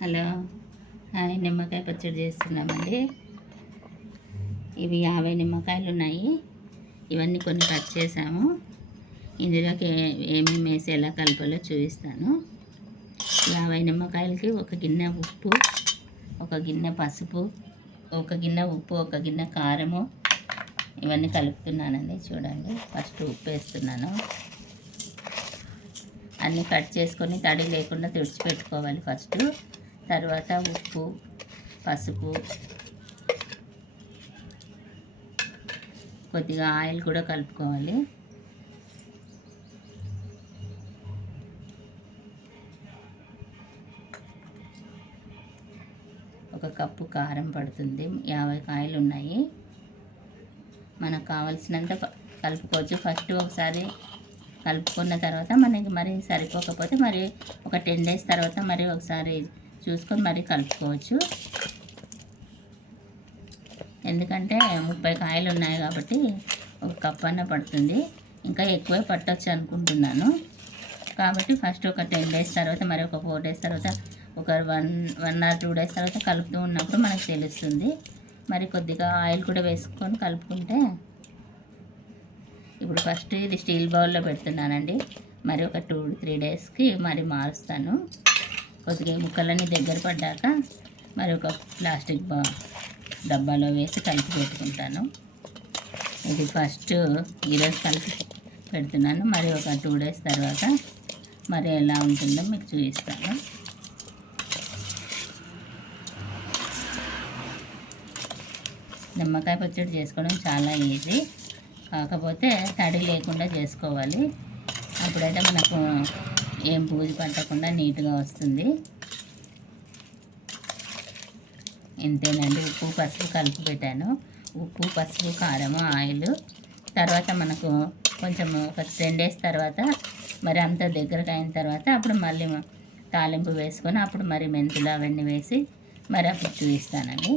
Hello. Hi నిమ్మకాయ పచ్చడి చేస్తున్నామండి. ఇవి యాభై నిమ్మకాయలు ఉన్నాయి. ఇవన్నీ కొన్ని కట్ చేసాము ఇందులోకి ఏమేమి వేసి ఎలా కలపాలో చూపిస్తాను. యాభై నిమ్మకాయలకి ఒక గిన్నె ఉప్పు ఒక గిన్నె పసుపు ఒక గిన్నె ఉప్పు ఒక గిన్నె కారము ఇవన్నీ కలుపుతున్నానండి. చూడండి ఫస్ట్ ఉప్పు వేస్తున్నాను. అన్నీ కట్ చేసుకొని తడి లేకుండా తుడిచిపెట్టుకోవాలి ఫస్ట్. తర్వాత ఉప్పు పసుపు. కొద్దిగా ఆయిల్ కూడా కలుపుకోవాలి. ఒక కప్పు కారం పడుతుంది. యాభై కాయలు ఉన్నాయి. మనకు కావలసినంత కలుపుకోవచ్చు. ఫస్ట్ ఒకసారి కలుపుకున్న తర్వాత మనకి మరి సరిపోకపోతే మరి ఒక టెన్ డేస్ తర్వాత మరి ఒకసారి చూసుకొని మరి కలుపుకోవచ్చు. ఎందుకంటే ముప్పై కాయలు ఉన్నాయి కాబట్టి ఒక కప్ అన్న పడుతుంది. ఇంకా ఎక్కువే పట్టొచ్చు అనుకుంటున్నాను. కాబట్టి ఫస్ట్ ఒక టెన్ డేస్ తర్వాత మరి ఒక ఫోర్ డేస్ తర్వాత ఒక one one or two days తర్వాత కలుపుతూ ఉన్నప్పుడు మనకు తెలుస్తుంది. మరి కొద్దిగా ఆయిల్ కూడా వేసుకొని కలుపుకుంటే ఇప్పుడు ఫస్ట్ ఇది స్టీల్ బౌల్లో పెడుతున్నానండి. మరి ఒక టూ త్రీ డేస్కి మరి మారుస్తాను. కొద్దిగా ముక్కలన్నీ దగ్గర పడ్డాక మరి ఒక ప్లాస్టిక్ బా డబ్బాలో వేసి కలిపి పెట్టుకుంటాను. ఇది ఫస్ట్ ఈరోజు కలిపి పెడుతున్నాను. మరి ఒక టూ డేస్ తర్వాత మరి ఎలా ఉంటుందో మీకు చూపిస్తాను. నిమ్మకాయ పచ్చడి చేసుకోవడం చాలా ఈజీ. కాకపోతే తడి లేకుండా చేసుకోవాలి. అప్పుడైతే మనకు ఏం పూజ పట్టకుండా నీట్గా వస్తుంది. ఇంతేనండి. ఉప్పు పసుపు కలిపి పెట్టాను. ఉప్పు పసుపు కారము ఆయిల్. తర్వాత మనకు కొంచెం ఒక టెన్ డేస్ తర్వాత మరి అంత దగ్గరకు అయిన తర్వాత అప్పుడు మళ్ళీ తాలింపు వేసుకొని అప్పుడు మరి మెంతులు అవన్నీ వేసి మరి అప్పుడు చూపిస్తానండి.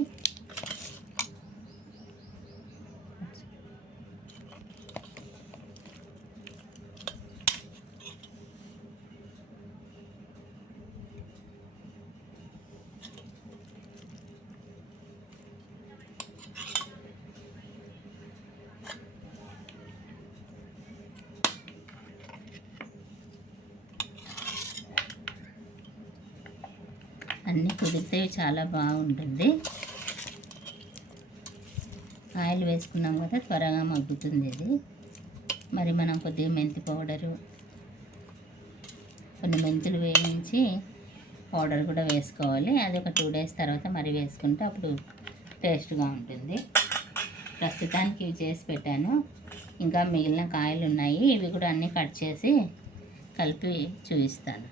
అన్నీ కుదిరితే చాలా బాగుంటుంది. ఆయిల్ వేసుకున్నాం కదా త్వరగా మగ్గుతుంది ఇది. మరి మనం కొద్దిగా మెంతి పౌడరు కొన్ని మెంతులు వేయించి పౌడర్ కూడా వేసుకోవాలి. అది ఒక టూ డేస్ తర్వాత మరి వేసుకుంటే అప్పుడు టేస్ట్గా ఉంటుంది. ప్రస్తుతానికి ఇవి చేసి పెట్టాను. ఇంకా మిగిలిన కాయలు ఉన్నాయి. ఇవి కూడా అన్నీ కట్ చేసి కలిపి చూపిస్తాను.